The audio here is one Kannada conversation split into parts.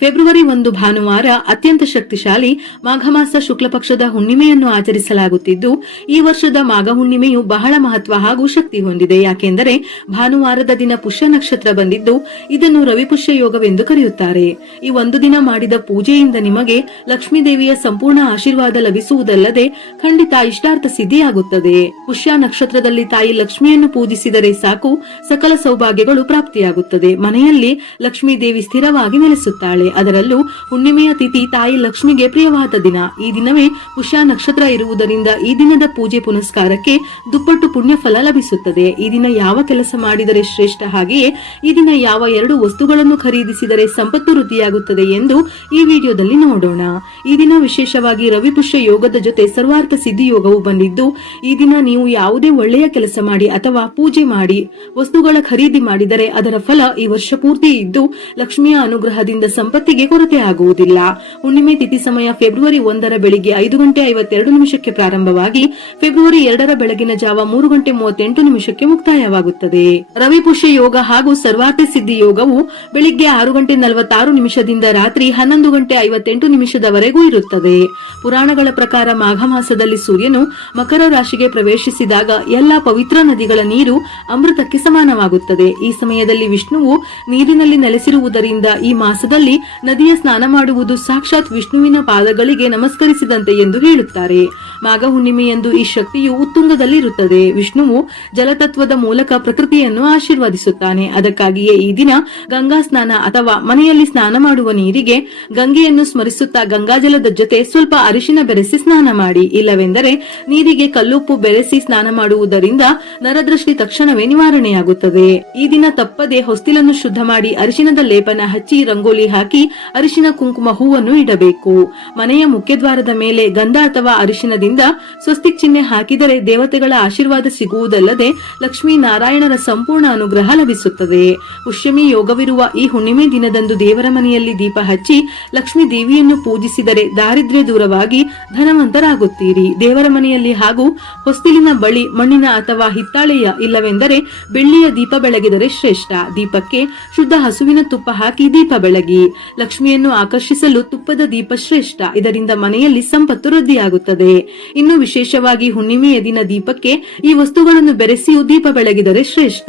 ಫೆಬ್ರವರಿ 1 ಭಾನುವಾರ ಅತ್ಯಂತ ಶಕ್ತಿಶಾಲಿ ಮಾಘಮಾಸ ಶುಕ್ಲ ಪಕ್ಷದ ಹುಣ್ಣಿಮೆಯನ್ನು ಆಚರಿಸಲಾಗುತ್ತಿದ್ದು, ಈ ವರ್ಷದ ಮಾಘ ಹುಣ್ಣಿಮೆಯು ಬಹಳ ಮಹತ್ವ ಹಾಗೂ ಶಕ್ತಿ ಹೊಂದಿದೆ. ಯಾಕೆಂದರೆ ಭಾನುವಾರದ ದಿನ ಪುಷ್ಯ ನಕ್ಷತ್ರ ಬಂದಿದ್ದು, ಇದನ್ನು ರವಿಪುಷ್ಯ ಯೋಗವೆಂದು ಕರೆಯುತ್ತಾರೆ. ಈ ಒಂದು ದಿನ ಮಾಡಿದ ಪೂಜೆಯಿಂದ ನಿಮಗೆ ಲಕ್ಷ್ಮೀ ದೇವಿಯ ಸಂಪೂರ್ಣ ಆಶೀರ್ವಾದ ಲಭಿಸುವುದಲ್ಲದೆ ಖಂಡಿತ ಇಷ್ಟಾರ್ಥ ಸಿದ್ಧಿಯಾಗುತ್ತದೆ. ಪುಷ್ಯ ನಕ್ಷತ್ರದಲ್ಲಿ ತಾಯಿ ಲಕ್ಷ್ಮಿಯನ್ನು ಪೂಜಿಸಿದರೆ ಸಾಕು, ಸಕಲ ಸೌಭಾಗ್ಯಗಳು ಪ್ರಾಪ್ತಿಯಾಗುತ್ತದೆ. ಮನೆಯಲ್ಲಿ ಲಕ್ಷ್ಮೀ ದೇವಿ ಸ್ಥಿರವಾಗಿ ನೆಲೆಸುತ್ತಾಳೆ. ಅದರಲ್ಲೂ ಹುಣ್ಣಿಮೆಯ ತಿಥಿ ತಾಯಿ ಲಕ್ಷ್ಮಿಗೆ ಪ್ರಿಯವಾದ ದಿನ. ಈ ದಿನವೇ ಪುಷ್ಯ ನಕ್ಷತ್ರ ಇರುವುದರಿಂದ ಈ ದಿನದ ಪೂಜೆ ಪುನಸ್ಕಾರಕ್ಕೆ ದುಪ್ಪಟ್ಟು ಪುಣ್ಯ ಫಲ ಲಭಿಸುತ್ತದೆ. ಈ ದಿನ ಯಾವ ಕೆಲಸ ಮಾಡಿದರೆ ಶ್ರೇಷ್ಠ, ಹಾಗೆಯೇ ಈ ದಿನ ಯಾವ 2 ವಸ್ತುಗಳನ್ನು ಖರೀದಿಸಿದರೆ ಸಂಪತ್ತು ವೃದ್ಧಿಯಾಗುತ್ತದೆ ಎಂದು ಈ ವಿಡಿಯೋದಲ್ಲಿ ನೋಡೋಣ. ಈ ದಿನ ವಿಶೇಷವಾಗಿ ರವಿಪುಷ್ಯ ಯೋಗದ ಜೊತೆ ಸರ್ವಾರ್ಥ ಸಿದ್ಧಿ ಯೋಗವು ಬಂದಿದ್ದು, ಈ ದಿನ ನೀವು ಯಾವುದೇ ಒಳ್ಳೆಯ ಕೆಲಸ ಮಾಡಿ ಅಥವಾ ಪೂಜೆ ಮಾಡಿ ವಸ್ತುಗಳ ಖರೀದಿ ಮಾಡಿದರೆ ಅದರ ಫಲ ಈ ವರ್ಷ ಪೂರ್ತಿ ಇದ್ದು, ಲಕ್ಷ್ಮಿಯ ಅನುಗ್ರಹದಿಂದ ಸಂಪತ್ತಿಗೆ ಕೊರತೆ ಆಗುವುದಿಲ್ಲ. ಹುಣ್ಣಿಮೆ ತಿಥಿ ಸಮಯ ಫೆಬ್ರವರಿ 1 ಬೆಳಿಗ್ಗೆ 5:52 ಪ್ರಾರಂಭವಾಗಿ ಫೆಬ್ರವರಿ 2 ಬೆಳಗಿನ ಜಾವ 3:38 ಮುಕ್ತಾಯವಾಗುತ್ತದೆ. ರವಿಪುಷ್ಯ ಯೋಗ ಹಾಗೂ ಸರ್ವಾರ್ಥ ಸಿದ್ಧಿ ಯೋಗವು ಬೆಳಿಗ್ಗೆ 6:46 ರಾತ್ರಿ 11:58 ಇರುತ್ತದೆ. ಪುರಾಣಗಳ ಪ್ರಕಾರ ಮಾಘ ಮಾಸದಲ್ಲಿ ಸೂರ್ಯನು ಮಕರ ರಾಶಿಗೆ ಪ್ರವೇಶಿಸಿದಾಗ ಎಲ್ಲಾ ಪವಿತ್ರ ನದಿಗಳ ನೀರು ಅಮೃತಕ್ಕೆ ಸಮಾನವಾಗುತ್ತದೆ. ಈ ಸಮಯದಲ್ಲಿ ವಿಷ್ಣುವು ನೀರಿನಲ್ಲಿ ನೆಲೆಸಿರುವುದರಿಂದ ಈ ಮಾಸದಲ್ಲಿ ನದಿಯ ಸ್ನಾನ ಮಾಡುವುದು ಸಾಕ್ಷಾತ್ ವಿಷ್ಣುವಿನ ಪಾದಗಳಿಗೆ ನಮಸ್ಕರಿಸಿದಂತೆ ಎಂದು ಹೇಳುತ್ತಾರೆ. ಮಾಘ ಹುಣ್ಣಿಮೆಯಂದು ಈ ಶಕ್ತಿಯು ಉತ್ತುಂಗದಲ್ಲಿರುತ್ತದೆ. ವಿಷ್ಣುವು ಜಲತತ್ವದ ಮೂಲಕ ಪ್ರಕೃತಿಯನ್ನು ಆಶೀರ್ವದಿಸುತ್ತಾನೆ. ಅದಕ್ಕಾಗಿಯೇ ಈ ದಿನ ಗಂಗಾ ಸ್ನಾನ ಅಥವಾ ಮನೆಯಲ್ಲಿ ಸ್ನಾನ ಮಾಡುವ ನೀರಿಗೆ ಗಂಗೆಯನ್ನು ಸ್ಮರಿಸುತ್ತಾ ಗಂಗಾಜಲದ ಜೊತೆ ಸ್ವಲ್ಪ ಅರಿಶಿನ ಬೆರೆಸಿ ಸ್ನಾನ ಮಾಡಿ. ಇಲ್ಲವೆಂದರೆ ನೀರಿಗೆ ಕಲ್ಲುಪ್ಪು ಬೆರೆಸಿ ಸ್ನಾನ ಮಾಡುವುದರಿಂದ ನರದೃಷ್ಟಿ ತಕ್ಷಣವೇ ನಿವಾರಣೆಯಾಗುತ್ತದೆ. ಈ ದಿನ ತಪ್ಪದೆ ಹೊಸ್ತಿಲನ್ನು ಶುದ್ಧ ಮಾಡಿ ಅರಿಶಿನದ ಲೇಪನ ಹಚ್ಚಿ ರಂಗೋಲಿ ಹಾಕಿ ಅರಿಶಿನ ಕುಂಕುಮ ಹೂವನ್ನು ಇಡಬೇಕು. ಮನೆಯ ಮುಖ್ಯದ್ವಾರದ ಮೇಲೆ ಗಂಧ ಅಥವಾ ಅರಿಶಿನದಿಂದ ಸ್ವಸ್ತಿಕ್ ಚಿಹ್ನೆ ಹಾಕಿದರೆ ದೇವತೆಗಳ ಆಶೀರ್ವಾದ ಸಿಗುವುದಲ್ಲದೆ ಲಕ್ಷ್ಮೀ ನಾರಾಯಣರ ಸಂಪೂರ್ಣ ಅನುಗ್ರಹ ಲಭಿಸುತ್ತದೆ. ಪುಷ್ಯಮಿ ಯೋಗವಿರುವ ಈ ಹುಣ್ಣಿಮೆ ದಿನದಂದು ದೇವರ ಮನೆಯಲ್ಲಿ ದೀಪ ಹಚ್ಚಿ ಲಕ್ಷ್ಮೀ ದೇವಿಯನ್ನು ಪೂಜಿಸಿದರೆ ದಾರಿದ್ರ್ಯ ದೂರವಾಗಿ ಧನವಂತರಾಗುತ್ತೀರಿ. ದೇವರ ಮನೆಯಲ್ಲಿ ಹಾಗೂ ಹೊಸ್ತಿಲಿನ ಬಳಿ ಮಣ್ಣಿನ ಅಥವಾ ಹಿತ್ತಾಳೆಯ ಇಲ್ಲವೆಂದರೆ ಬೆಳ್ಳಿಯ ದೀಪ ಬೆಳಗಿದರೆ ಶ್ರೇಷ್ಠ. ದೀಪಕ್ಕೆ ಶುದ್ಧ ಹಸುವಿನ ತುಪ್ಪ ಹಾಕಿ ದೀಪ ಬೆಳಗಿ. ಲಕ್ಷ್ಮಿಯನ್ನು ಆಕರ್ಷಿಸಲು ತುಪ್ಪದ ದೀಪ ಶ್ರೇಷ್ಠ. ಇದರಿಂದ ಮನೆಯಲ್ಲಿ ಸಂಪತ್ತು ವೃದ್ಧಿಯಾಗುತ್ತದೆ. ಇನ್ನು ವಿಶೇಷವಾಗಿ ಹುಣ್ಣಿಮೆಯ ದಿನ ದೀಪಕ್ಕೆ ಈ ವಸ್ತುಗಳನ್ನು ಬೆರೆಸಿಯೂ ದೀಪ ಬೆಳಗಿದರೆ ಶ್ರೇಷ್ಠ.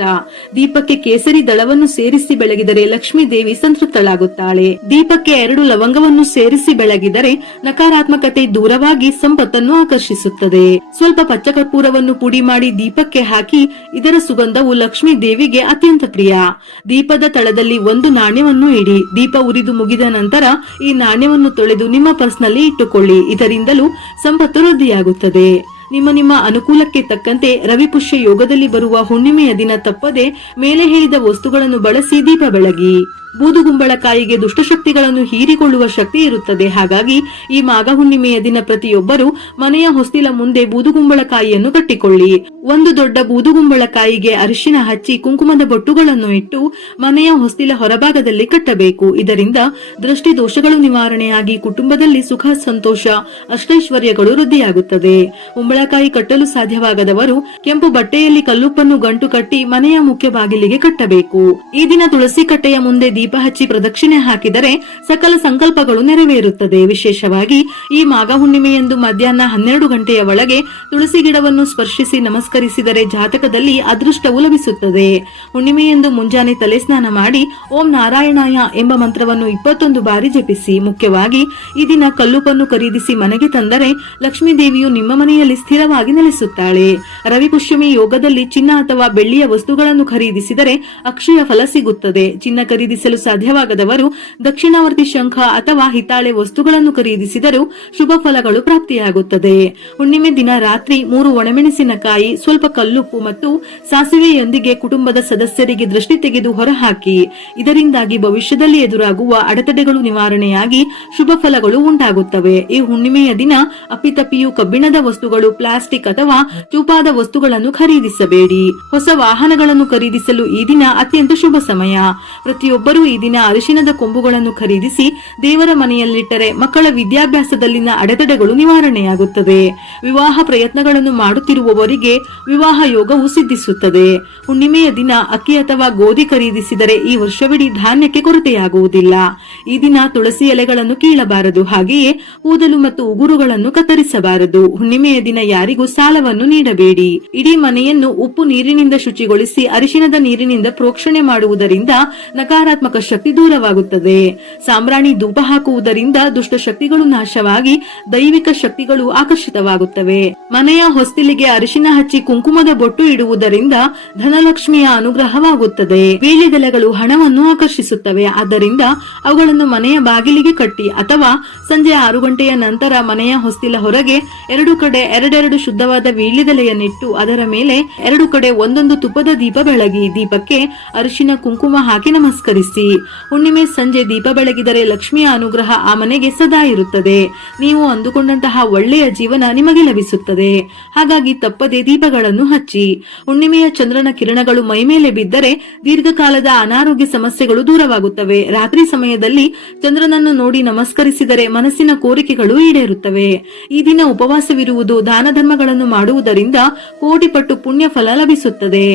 ದೀಪಕ್ಕೆ ಕೇಸರಿ ದಳವನ್ನು ಸೇರಿಸಿ ಬೆಳಗಿದರೆ ಲಕ್ಷ್ಮೀ ದೇವಿ ಸಂತೃಪ್ತಳಾಗುತ್ತಾಳೆ. ದೀಪಕ್ಕೆ 2 ಲವಂಗವನ್ನು ಸೇರಿಸಿ ಬೆಳಗಿದರೆ ನಕಾರಾತ್ಮಕತೆ ದೂರವಾಗಿ ಸಂಪತ್ತನ್ನು ಆಕರ್ಷಿಸುತ್ತದೆ. ಸ್ವಲ್ಪ ಪಚ್ಚಕರ್ಪೂರವನ್ನು ಪುಡಿ ಮಾಡಿ ದೀಪಕ್ಕೆ ಹಾಕಿ ಇದರ ಸುಗಂಧವು ಲಕ್ಷ್ಮೀ ದೇವಿಗೆ ಅತ್ಯಂತ ಪ್ರಿಯ. ದೀಪದ ತಳದಲ್ಲಿ 1 ನಾಣ್ಯವನ್ನು ಇಡಿ. ದೀಪ ಉರಿದು ಮುಗಿದ ನಂತರ ಈ ನಾಣ್ಯವನ್ನು ತೊಳೆದು ನಿಮ್ಮ ಪರ್ಸ್ನಲ್ಲಿ ಇಟ್ಟುಕೊಳ್ಳಿ. ಇದರಿಂದಲೂ ಸಂಪತ್ತು ವೃದ್ಧಿಯಾಗುತ್ತದೆ. ನಿಮ್ಮ ಅನುಕೂಲಕ್ಕೆ ತಕ್ಕಂತೆ ರವಿಪುಷ್ಯ ಯೋಗದಲ್ಲಿ ಬರುವ ಹುಣ್ಣಿಮೆಯ ದಿನ ತಪ್ಪದೆ ಮೇಲೆ ಹೇಳಿದ ವಸ್ತುಗಳನ್ನು ಬಳಸಿ ದೀಪ ಬೆಳಗಿ. ಬೂದುಗುಂಬಳಕಾಯಿಗೆ ದುಷ್ಟಶಕ್ತಿಗಳನ್ನು ಹೀರಿಕೊಳ್ಳುವ ಶಕ್ತಿ ಇರುತ್ತದೆ. ಹಾಗಾಗಿ ಈ ಮಾಘ ಹುಣ್ಣಿಮೆಯ ದಿನ ಪ್ರತಿಯೊಬ್ಬರು ಮನೆಯ ಹೊಸ್ತಿಲ ಮುಂದೆ ಬೂದುಗುಂಬಳಕಾಯಿಯನ್ನು ಕಟ್ಟಿಕೊಳ್ಳಿ. 1 ದೊಡ್ಡ ಬೂದುಗುಂಬಳಕಾಯಿಗೆ ಅರಿಶಿನ ಹಚ್ಚಿ ಕುಂಕುಮದ ಬೊಟ್ಟುಗಳನ್ನು ಇಟ್ಟು ಮನೆಯ ಹೊಸ್ತಿಲ ಹೊರಭಾಗದಲ್ಲಿ ಕಟ್ಟಬೇಕು. ಇದರಿಂದ ದೃಷ್ಟಿ ದೋಷಗಳು ನಿವಾರಣೆಯಾಗಿ ಕುಟುಂಬದಲ್ಲಿ ಸುಖ ಸಂತೋಷ ಅಷ್ಟೈಶ್ವರ್ಯಗಳು ವೃದ್ಧಿಯಾಗುತ್ತದೆ. ಕುಂಬಳಕಾಯಿ ಕಟ್ಟಲು ಸಾಧ್ಯವಾಗದವರು ಕೆಂಪು ಬಟ್ಟೆಯಲ್ಲಿ ಕಲ್ಲುಪ್ಪನ್ನು ಗಂಟು ಕಟ್ಟಿ ಮನೆಯ ಮುಖ್ಯ ಬಾಗಿಲಿಗೆ ಕಟ್ಟಬೇಕು. ಈ ದಿನ ತುಳಸಿ ಕಟ್ಟೆಯ ಮುಂದೆ ದೀಪ ಹಚ್ಚಿ ಪ್ರದಕ್ಷಿಣೆ ಹಾಕಿದರೆ ಸಕಲ ಸಂಕಲ್ಪಗಳು ನೆರವೇರುತ್ತದೆ. ವಿಶೇಷವಾಗಿ ಈ ಮಾಘ ಹುಣ್ಣಿಮೆಯಂದು ಮಧ್ಯಾಹ್ನ 12 ಗಂಟೆಯ ಒಳಗೆ ತುಳಸಿ ಗಿಡವನ್ನು ಸ್ಪರ್ಶಿಸಿ ನಮಸ್ಕರಿಸಿದರೆ ಜಾತಕದಲ್ಲಿ ಅದೃಷ್ಟವು ಲಭಿಸುತ್ತದೆ. ಹುಣ್ಣಿಮೆಯಂದು ಮುಂಜಾನೆ ತಲೆ ಸ್ನಾನ ಮಾಡಿ ಓಂ ನಾರಾಯಣಾಯ ಎಂಬ ಮಂತ್ರವನ್ನು 21 ಬಾರಿ ಜಪಿಸಿ. ಮುಖ್ಯವಾಗಿ ಈ ದಿನ ಕಲ್ಲುಪ್ಪನ್ನು ಖರೀದಿಸಿ ಮನೆಗೆ ತಂದರೆ ಲಕ್ಷ್ಮೀ ದೇವಿಯು ನಿಮ್ಮ ಮನೆಯಲ್ಲಿ ಸ್ಥಿರವಾಗಿ ನೆಲೆಸುತ್ತಾಳೆ. ರವಿಪುಷ್ಯಮಿ ಯೋಗದಲ್ಲಿ ಚಿನ್ನ ಅಥವಾ ಬೆಳ್ಳಿಯ ವಸ್ತುಗಳನ್ನು ಖರೀದಿಸಿದರೆ ಅಕ್ಷಯ ಫಲ ಸಿಗುತ್ತದೆ. ಚಿನ್ನ ಖರೀದಿಸಲು ಸಾಧ್ಯವಾಗದವರು ದಕ್ಷಿಣಾವರ್ತಿ ಶಂಖ ಅಥವಾ ಹಿತ್ತಾಳೆ ವಸ್ತುಗಳನ್ನು ಖರೀದಿಸಿದರೂ ಶುಭ ಫಲಗಳು ಪ್ರಾಪ್ತಿಯಾಗುತ್ತದೆ. ಹುಣ್ಣಿಮೆ ದಿನ ರಾತ್ರಿ 3 ಒಣಮೆಣಸಿನಕಾಯಿ, ಸ್ವಲ್ಪ ಕಲ್ಲುಪ್ಪು ಮತ್ತು ಸಾಸಿವೆಯೊಂದಿಗೆ ಕುಟುಂಬದ ಸದಸ್ಯರಿಗೆ ದೃಷ್ಟಿ ತೆಗೆದು ಹೊರಹಾಕಿ. ಇದರಿಂದಾಗಿ ಭವಿಷ್ಯದಲ್ಲಿ ಎದುರಾಗುವ ಅಡೆತಡೆಗಳು ನಿವಾರಣೆಯಾಗಿ ಶುಭ ಫಲಗಳು ಉಂಟಾಗುತ್ತವೆ. ಈ ಹುಣ್ಣಿಮೆಯ ದಿನ ಅಪ್ಪಿತಪ್ಪಿಯು ಕಬ್ಬಿಣದ ವಸ್ತುಗಳು, ಪ್ಲಾಸ್ಟಿಕ್ ಅಥವಾ ಚೂಪಾದ ವಸ್ತುಗಳನ್ನು ಖರೀದಿಸಬೇಡಿ. ಹೊಸ ವಾಹನಗಳನ್ನು ಖರೀದಿಸಲು ಈ ದಿನ ಅತ್ಯಂತ ಶುಭ ಸಮಯ. ಪ್ರತಿಯೊಬ್ಬರೂ ಈ ದಿನ ಅರಿಶಿನದ ಕೊಂಬುಗಳನ್ನು ಖರೀದಿಸಿ ದೇವರ ಮನೆಯಲ್ಲಿಟ್ಟರೆ ಮಕ್ಕಳ ವಿದ್ಯಾಭ್ಯಾಸದಲ್ಲಿನ ಅಡೆತಡೆಗಳು ನಿವಾರಣೆಯಾಗುತ್ತದೆ. ವಿವಾಹ ಪ್ರಯತ್ನಗಳನ್ನು ಮಾಡುತ್ತಿರುವವರಿಗೆ ವಿವಾಹ ಯೋಗವು ಸಿದ್ಧಿಸುತ್ತದೆ. ಹುಣ್ಣಿಮೆಯ ದಿನ ಅಕ್ಕಿ ಅಥವಾ ಗೋಧಿ ಖರೀದಿಸಿದರೆ ಈ ವರ್ಷವಿಡೀ ಧಾನ್ಯಕ್ಕೆ ಕೊರತೆಯಾಗುವುದಿಲ್ಲ. ಈ ದಿನ ತುಳಸಿ ಎಲೆಗಳನ್ನು ಕೀಳಬಾರದು. ಹಾಗೆಯೇ ಕೂದಲು ಮತ್ತು ಉಗುರುಗಳನ್ನು ಕತ್ತರಿಸಬಾರದು. ಹುಣ್ಣಿಮೆಯ ದಿನ ಯಾರಿಗೂ ಸಾಲವನ್ನು ನೀಡಬೇಡಿ. ಇಡೀ ಮನೆಯನ್ನು ಉಪ್ಪು ನೀರಿನಿಂದ ಶುಚಿಗೊಳಿಸಿ ಅರಿಶಿನದ ನೀರಿನಿಂದ ಪ್ರೋಕ್ಷಣೆ ಮಾಡುವುದರಿಂದ ನಕಾರಾತ್ಮಕ ಶಕ್ತಿ ದೂರವಾಗುತ್ತದೆ. ಸಾಂಬ್ರಾಣಿ ಧೂಪ ಹಾಕುವುದರಿಂದ ದುಷ್ಟ ಶಕ್ತಿಗಳು ನಾಶವಾಗಿ ದೈವಿಕ ಶಕ್ತಿಗಳು ಆಕರ್ಷಿತವಾಗುತ್ತವೆ. ಮನೆಯ ಹೊಸ್ತಿಲಿಗೆ ಅರಿಶಿನ ಹಚ್ಚಿ ಕುಂಕುಮದ ಬೊಟ್ಟು ಇಡುವುದರಿಂದ ಧನಲಕ್ಷ್ಮಿಯ ಅನುಗ್ರಹವಾಗುತ್ತದೆ. ವೀಳ್ಯದೆಲೆಗಳು ಹಣವನ್ನು ಆಕರ್ಷಿಸುತ್ತವೆ. ಆದ್ದರಿಂದ ಅವುಗಳನ್ನು ಮನೆಯ ಬಾಗಿಲಿಗೆ ಕಟ್ಟಿ ಅಥವಾ ಸಂಜೆ 6 ಗಂಟೆಯ ನಂತರ ಮನೆಯ ಹೊಸ್ತಿಲ ಹೊರಗೆ 2 ಕಡೆ 2 ಶುದ್ಧವಾದ ವೀಳ್ಯದೆಲೆಯನ್ನಿಟ್ಟು ಅದರ ಮೇಲೆ 2 ಕಡೆ ಒಂದೊಂದು ತುಪ್ಪದ ದೀಪ ಬೆಳಗಿ ದೀಪಕ್ಕೆ ಅರಿಶಿನ ಕುಂಕುಮ ಹಾಕಿ ನಮಸ್ಕರಿಸಿ. ಹುಣ್ಣಿಮೆ ಸಂಜೆ ದೀಪ ಬೆಳಗಿದರೆ ಲಕ್ಷ್ಮಿಯ ಅನುಗ್ರಹ ಆ ಮನೆಗೆ ಸದಾ ಇರುತ್ತದೆ. ನೀವು ಅಂದುಕೊಂಡಂತಹ ಒಳ್ಳೆಯ ಜೀವನ ನಿಮಗೆ ಲಭಿಸುತ್ತದೆ. ಹಾಗಾಗಿ ತಪ್ಪದೆ ದೀಪಗಳನ್ನು ಹಚ್ಚಿ. ಹುಣ್ಣಿಮೆಯ ಚಂದ್ರನ ಕಿರಣಗಳು ಮೈಮೇಲೆ ಬಿದ್ದರೆ ದೀರ್ಘಕಾಲದ ಅನಾರೋಗ್ಯ ಸಮಸ್ಯೆಗಳು ದೂರವಾಗುತ್ತವೆ. ರಾತ್ರಿ ಸಮಯದಲ್ಲಿ ಚಂದ್ರನನ್ನು ನೋಡಿ ನಮಸ್ಕರಿಸಿದರೆ ಮನಸ್ಸಿನ ಕೋರಿಕೆಗಳು ಈಡೇರುತ್ತವೆ. ಈ ದಿನ ಉಪವಾಸವಿರುವುದು, ದಾನ ಧರ್ಮಗಳನ್ನು ಮಾಡುವುದರಿಂದ ಕೋಟಿ ಪಟ್ಟು ಪುಣ್ಯ ಫಲ ಲಭಿಸುತ್ತದೆ.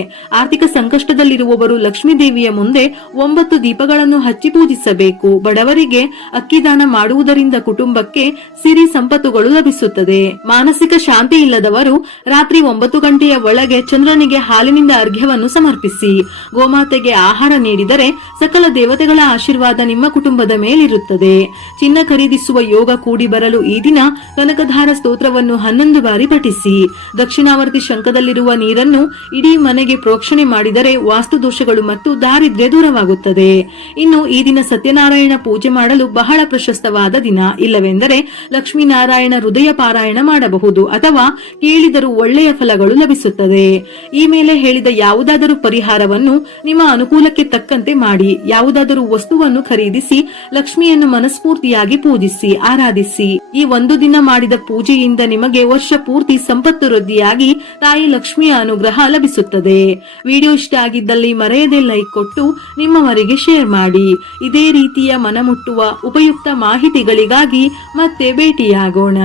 ಆರ್ಥಿಕ ಸಂಕಷ್ಟದಲ್ಲಿರುವವರು ಲಕ್ಷ್ಮೀ ದೇವಿಯ ಮುಂದೆ 9 ದೀಪಗಳನ್ನು ಹಚ್ಚಿ ಪೂಜಿಸಬೇಕು. ಬಡವರಿಗೆ ಅಕ್ಕಿ ದಾನ ಮಾಡುವುದರಿಂದ ಕುಟುಂಬಕ್ಕೆ ಸಿರಿ ಸಂಪತ್ತುಗಳು ಲಭಿಸುತ್ತದೆ. ಮಾನಸಿಕ ಶಾಂತಿ ಇಲ್ಲದವರು ರಾತ್ರಿ 9 ಗಂಟೆಯ ಒಳಗೆ ಚಂದ್ರನಿಗೆ ಹಾಲಿನಿಂದ ಅರ್ಘ್ಯವನ್ನು ಸಮರ್ಪಿಸಿ. ಗೋಮಾತೆಗೆ ಆಹಾರ ನೀಡಿದರೆ ಸಕಲ ದೇವತೆಗಳ ಆಶೀರ್ವಾದ ನಿಮ್ಮ ಕುಟುಂಬದ ಮೇಲಿರುತ್ತದೆ. ಚಿನ್ನ ಖರೀದಿಸುವ ಯೋಗ ಕೂಡಿ ಬರಲು ಈ ದಿನ ಕನಕಧಾರ ಸ್ತೋತ್ರವನ್ನು 11 ಬಾರಿ ಪಠಿಸಿ. ದಕ್ಷಿಣಾವರ್ತಿ ಶಂಖದಲ್ಲಿರುವ ನೀರನ್ನು ಇಡೀ ಮನೆಗೆ ಪ್ರೋಕ್ಷಣೆ ಮಾಡಿದರೆ ವಾಸ್ತು ದೋಷಗಳು ಮತ್ತು ದಾರಿದ್ರ್ಯ ದೂರವಾಗುತ್ತದೆ. ಇನ್ನು ಈ ದಿನ ಸತ್ಯನಾರಾಯಣ ಪೂಜೆ ಮಾಡಲು ಬಹಳ ಪ್ರಶಸ್ತವಾದ ದಿನ. ಇಲ್ಲವೆಂದರೆ ಲಕ್ಷ್ಮೀನಾರಾಯಣ ಹೃದಯ ಪಾರಾಯಣ ಮಾಡಬಹುದು ಅಥವಾ ಕೇಳಿದರೂ ಒಳ್ಳೆಯ ಫಲಗಳು ಲಭಿಸುತ್ತದೆ. ಈ ಮೇಲೆ ಹೇಳಿದ ಯಾವುದಾದರೂ ಪರಿಹಾರವನ್ನು ನಿಮ್ಮ ಅನುಕೂಲಕ್ಕೆ ತಕ್ಕಂತೆ ಮಾಡಿ. ಯಾವುದಾದರೂ ವಸ್ತುವನ್ನು ಖರೀದಿಸಿ ಲಕ್ಷ್ಮಿಯನ್ನು ಮನಸ್ಫೂರ್ತಿಯಾಗಿ ಪೂಜಿಸಿ, ಆರಾಧಿಸಿ. ಈ ಒಂದು ದಿನ ಮಾಡಿದ ಪೂಜೆಯಿಂದ ನಿಮಗೆ ವರ್ಷ ಪೂರ್ತಿ ಸಂಪತ್ತು ವೃದ್ಧಿಯಾಗಿ ತಾಯಿ ಲಕ್ಷ್ಮಿಯ ಅನುಗ್ರಹ ಲಭಿಸುತ್ತದೆ. ವಿಡಿಯೋ ಇಷ್ಟ ಆಗಿದ್ದಲ್ಲಿ ಮರೆಯದೆ ಲೈಕ್ ಕೊಟ್ಟು ನಿಮ್ಮವರಿಗೆ ಶೇರ್ ಮಾಡಿ. ಇದೇ ರೀತಿಯ ಮನಮುಟ್ಟುವ ಉಪಯುಕ್ತ ಮಾಹಿತಿಗಳಿಗಾಗಿ ಮತ್ತೆ ಭೇಟಿಯಾಗೋಣ.